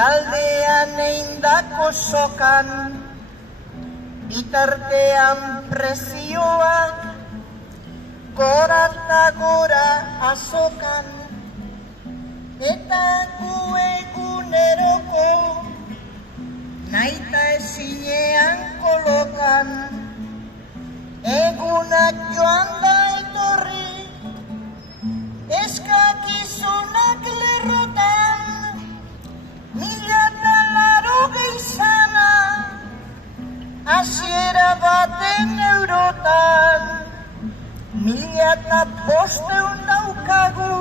taldean eindako sokan, bitartean presioak, gora eta gora azokan, eta gu eguneroko, naita ezinean kolokan, egunak joan da etorri, eskakizunak lerrotan, 1080 izana, hasiera baten eurotan, 1500 daukagu,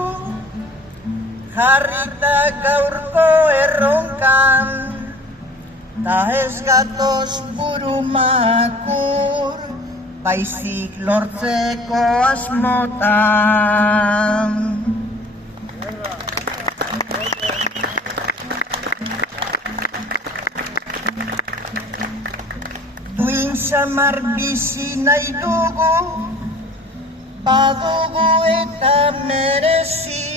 jarrita gaurko erronkan, ta ez gatoz burumakur, baizik lortzeko asmotan. Duin samar bizi nahi dugu, badugu eta merezi,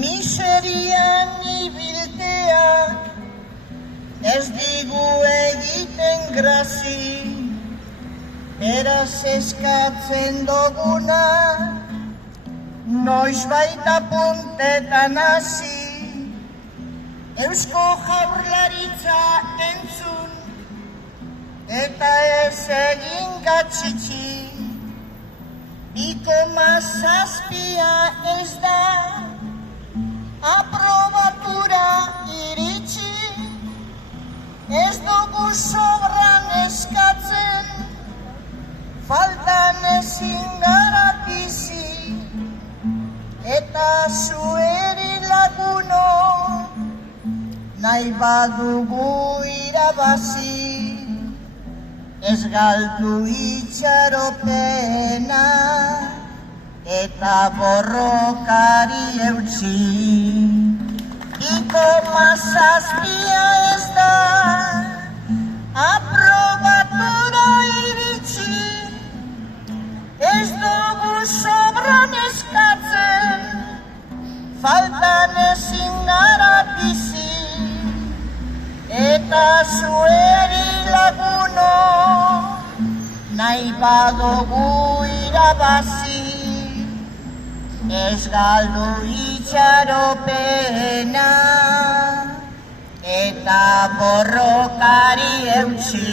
miserian ibiltea, ez digu egiten grazi, beraz eskatzen duguna, noiz baita puntetan hasi, Eusko Jaurlaritza entzun, eta ez egin gatxitxi, 2,7 ez da, aprobatura iritsi, ez dugu sobran eskatzen, faltan ezin gara bizi, eta zueri laguno, nahi badugu irabazi, ez galdu itxaropena, eta borrokari eutsi. 2,7 ez da, aprobatura iritsi, ez dugu sobran eskatzen, faltan ezin gara bizi, eta zueri laguno, nahi badugu irabazi, ez galdu itxaropena, eta borrokari eutsi.